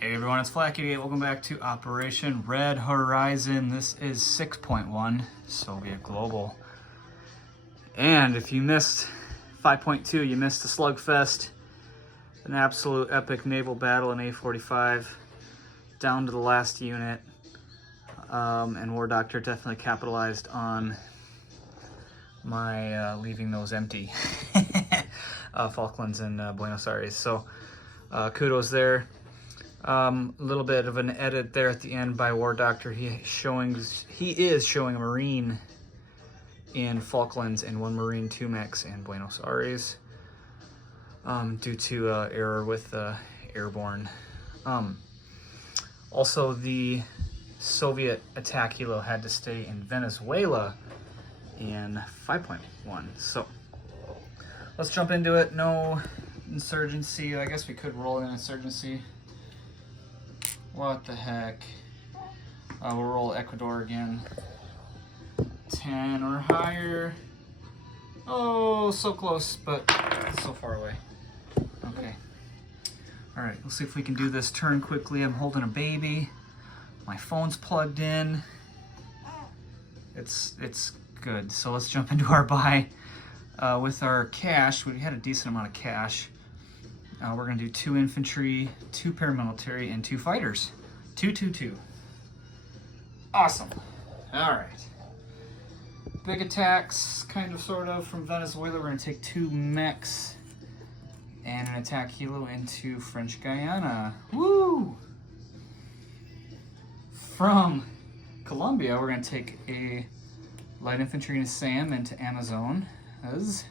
Hey everyone, it's Flack88. Welcome back to Operation Red Horizon. This is 6.1, Soviet Global. And if you missed 5.2, you missed the slugfest, an absolute epic naval battle in A45, down to the last unit. And War Doctor definitely capitalized on my leaving those empty. Falklands and Buenos Aires. So kudos there. A little bit of an edit there at the end by War Doctor. He is showing a Marine in Falklands and one Marine 2MEX in Buenos Aires due to error with airborne. Also, the Soviet attack helo had to stay in Venezuela in 5.1. So let's jump into it. No insurgency. I guess we could roll in insurgency. What the heck? We'll roll Ecuador again. 10 or higher. Oh, so close, but so far away. Okay. All right, let's see if we can do this turn quickly. I'm holding a baby. My phone's plugged in. It's good. So let's jump into our buy. With our cash, we had a decent amount of cash. We're going to do 2 infantry, 2 paramilitary, and 2 fighters. 2, 2, 2. Awesome. All right. Big attacks, kind of, sort of, from Venezuela. We're going to take 2 mechs and an attack helo into French Guiana. Woo! From Colombia, we're going to take a light infantry and a SAM into Amazon. As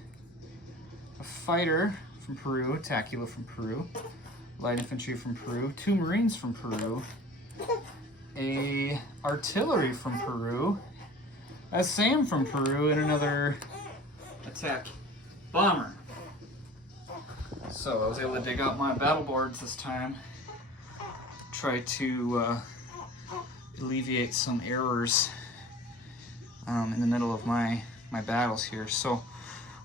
a fighter from Peru, attack helo from Peru, light infantry from Peru, 2 Marines from Peru, a artillery from Peru, a SAM from Peru, and another attack bomber. So I was able to dig out my battle boards this time, try to alleviate some errors in the middle of my battles here. So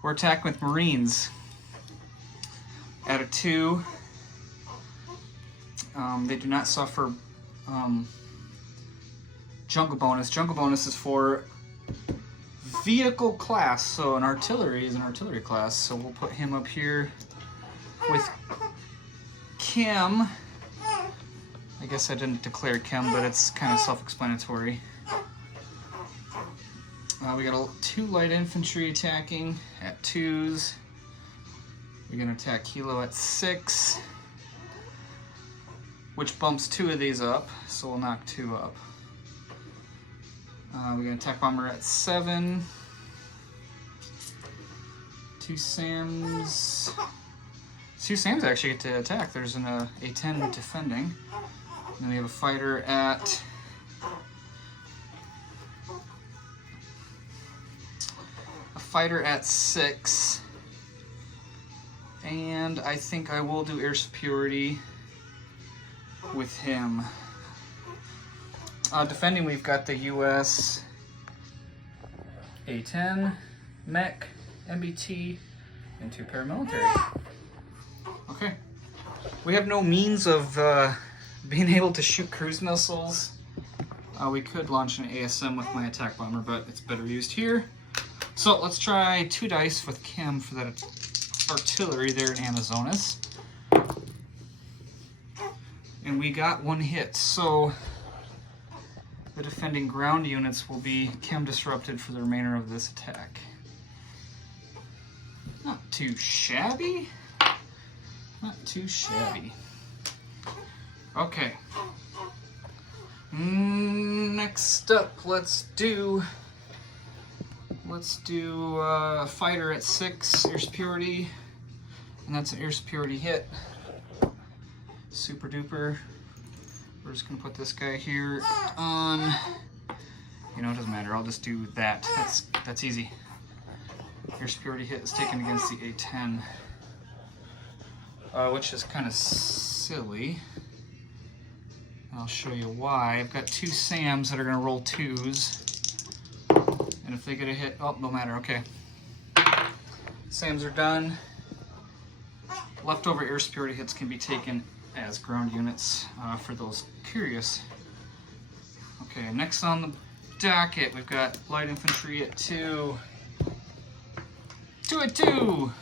we're attacking with Marines. At a 2, they do not suffer jungle bonus. Jungle bonus is for vehicle class, so an artillery is an artillery class. So we'll put him up here with Chem. I guess I didn't declare Chem, but it's kind of self-explanatory. We got 2 light infantry attacking at 2s. We're going to attack helo at 6, which bumps 2 of these up, so we'll knock 2 up. We're going to attack bomber at 7. 2 SAMs. 2 SAMs actually get to attack. There's an A10 defending. And then we have a fighter at 6. And I think I will do air superiority with him. Defending, we've got the US A10, mech, MBT, and 2 paramilitary. Okay. We have no means of being able to shoot cruise missiles. We could launch an ASM with my attack bomber, but it's better used here. So let's try 2 dice with Chem for that artillery there in Amazonas. And we got 1 hit, so the defending ground units will be Chem disrupted for the remainder of this attack. Not too shabby. Not too shabby. Okay. Next up, let's do fighter at 6, air superiority, and that's an air superiority hit. Super duper. We're just gonna put this guy here on. You know, it doesn't matter. I'll just do that. That's easy. Air superiority hit is taken against the A10, which is kind of silly. And I'll show you why. I've got 2 SAMs that are gonna roll 2s. And if they get a hit, oh, no matter, okay. SAMs are done. Leftover air superiority hits can be taken as ground units for those curious. Okay, next on the docket, we've got light infantry at 2. 2 at 2!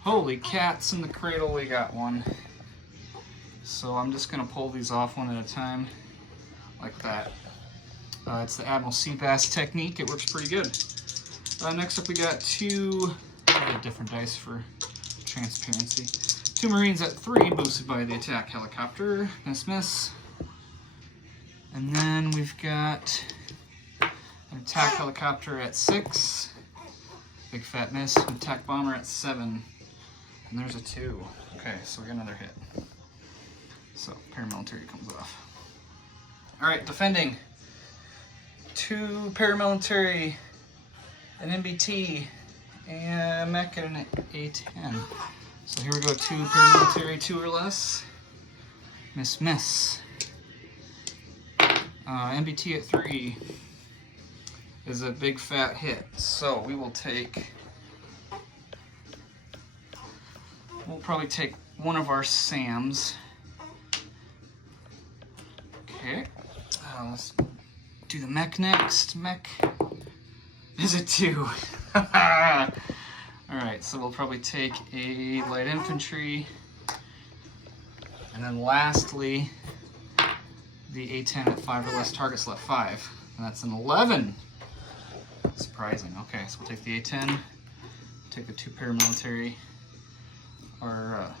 Holy cats in the cradle, we got one. So I'm just gonna pull these off one at a time, like that. It's the Admiral Seabass technique. It works pretty good. Next up, we got 2 different dice for transparency. 2 Marines at 3, boosted by the attack helicopter. Miss, miss. And then we've got an attack helicopter at 6. Big fat miss. An attack bomber at 7. And there's a 2. Okay, so we got another hit. So paramilitary comes off. All right, defending. 2 paramilitary, an MBT, and a mech and an A10. So here we go, 2 paramilitary, 2 or less. Miss, miss. MBT at 3 is a big fat hit. So we will take, we'll probably take one of our SAMs. Okay, let's do the mech next. Mech is a 2. Alright, so we'll probably take a light infantry. And then lastly, the A10 at 5 or less targets left 5. And that's an 11. Surprising. Okay, so we'll take the A10, take the 2 paramilitary. Our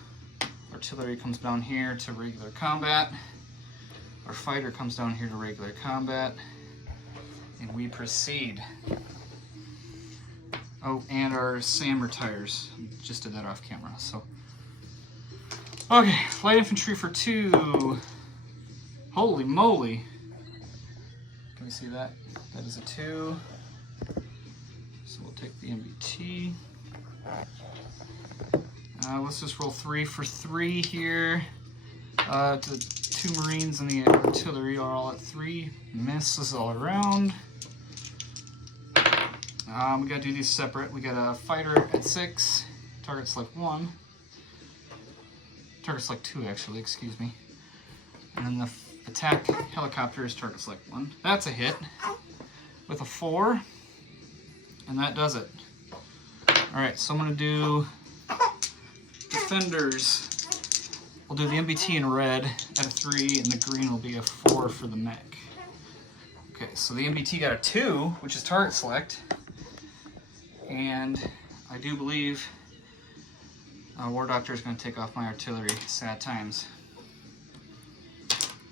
artillery comes down here to regular combat. Our fighter comes down here to regular combat. And we proceed. Oh, and our SAM retires. Just did that off camera, so. Okay, light infantry for 2. Holy moly. Can we see that? That is a 2. So we'll take the MBT. Let's just roll 3 for 3 here. The 2 Marines and the artillery are all at 3. Misses all around. We gotta do these separate. We got a fighter at 6. Target select 1. Target select 2, actually, excuse me. And then the attack helicopter is target select 1. That's a hit with a 4. And that does it. Alright, so I'm gonna do defenders. We'll do the MBT in red at a 3, and the green will be a 4 for the mech. Okay, so the MBT got a 2, which is target select. And I do believe War Doctor is going to take off my artillery. Sad times.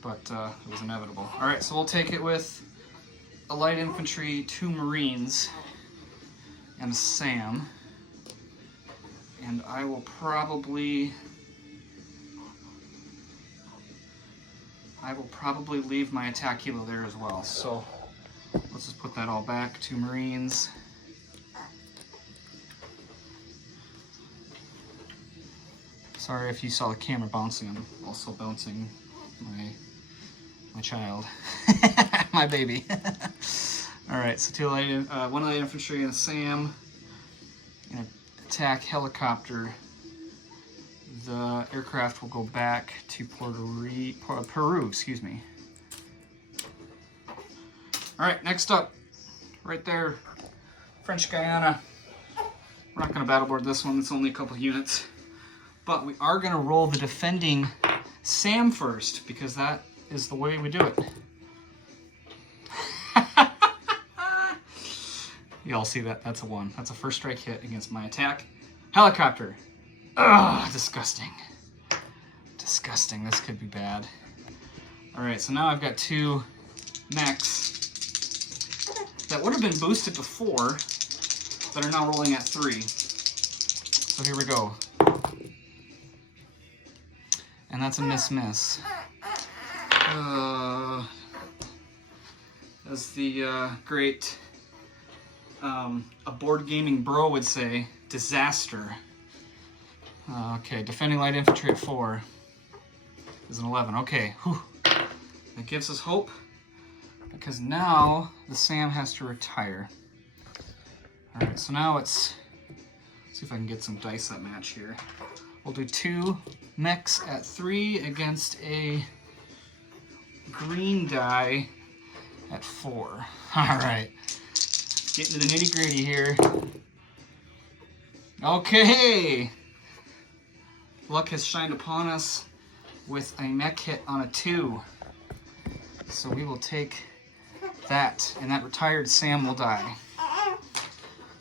But it was inevitable. Alright, so we'll take it with a light infantry, 2 Marines, and a SAM. And I will probably leave my attack helo there as well. So let's just put that all back. 2 Marines. Sorry if you saw the camera bouncing. I'm also bouncing my child, my baby. All right, so 1 light infantry and a SAM, and an attack helicopter. The aircraft will go back to Peru, excuse me. All right, next up, right there, French Guiana. We're not going to battleboard this one. It's only a couple units, but we are going to roll the defending SAM first because that is the way we do it. You all see that? That's a 1. That's a first strike hit against my attack helicopter. Ugh, disgusting. Disgusting. This could be bad. Alright, so now I've got 2 mechs that would have been boosted before, but are now rolling at 3. So here we go. And that's a miss-miss. As the great a board gaming bro would say, disaster. Okay, defending light infantry at 4 is an 11. Okay, whew. That gives us hope because now the SAM has to retire. All right, so now let's see if I can get some dice that match here. We'll do 2 mechs at 3 against a green die at 4. Alright. Getting to the nitty gritty here. Okay! Luck has shined upon us with a mech hit on a 2. So we will take that, and that retired Sam will die.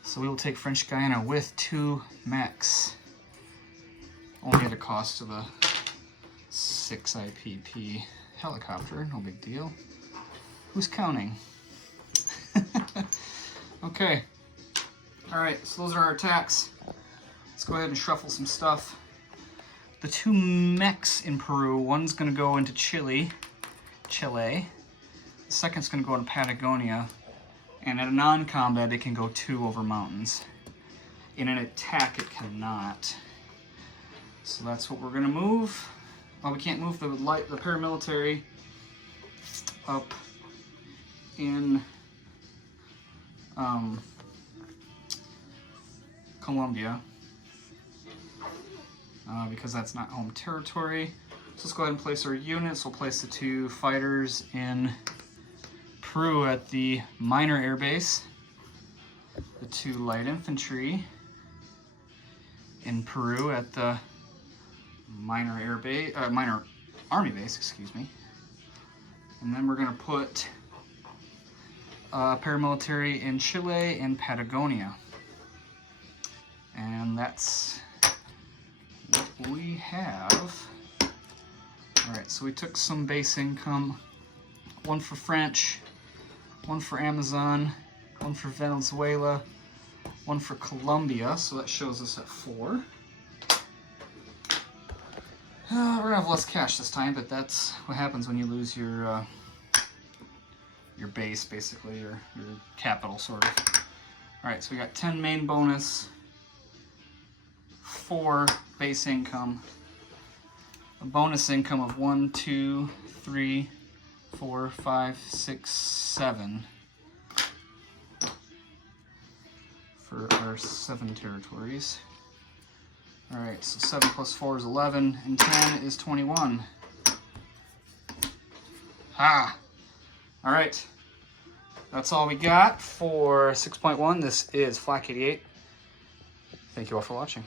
So we will take French Guiana with 2 mechs. Only at a cost of a 6 IPP helicopter, no big deal. Who's counting? Okay. Alright, so those are our attacks. Let's go ahead and shuffle some stuff. The 2 mechs in Peru, one's going to go into Chile. The second's going to go into Patagonia. And at a non-combat, it can go 2 over mountains. In an attack, it cannot. So that's what we're going to move. Oh, we can't move the paramilitary up in Colombia because that's not home territory. So let's go ahead and place our units. We'll place the 2 fighters in Peru at the minor air base, the 2 light infantry in Peru at the minor air base, minor army base, excuse me. And then we're going to put paramilitary in Chile and Patagonia. And that's what we have. Alright, so we took some base income. 1 for French, 1 for Amazon, 1 for Venezuela, 1 for Colombia, so that shows us at 4. We're gonna have less cash this time, but that's what happens when you lose your base, basically, your capital, sort of. Alright, so we got 10 main bonus, 4 base income, a bonus income of 1, 2, 3, 4, 5, 6, 7 for our 7 territories. Alright, so 7 plus 4 is 11, and 10 is 21. Ah! Alright, that's all we got for 6.1. This is Flak88. Thank you all for watching.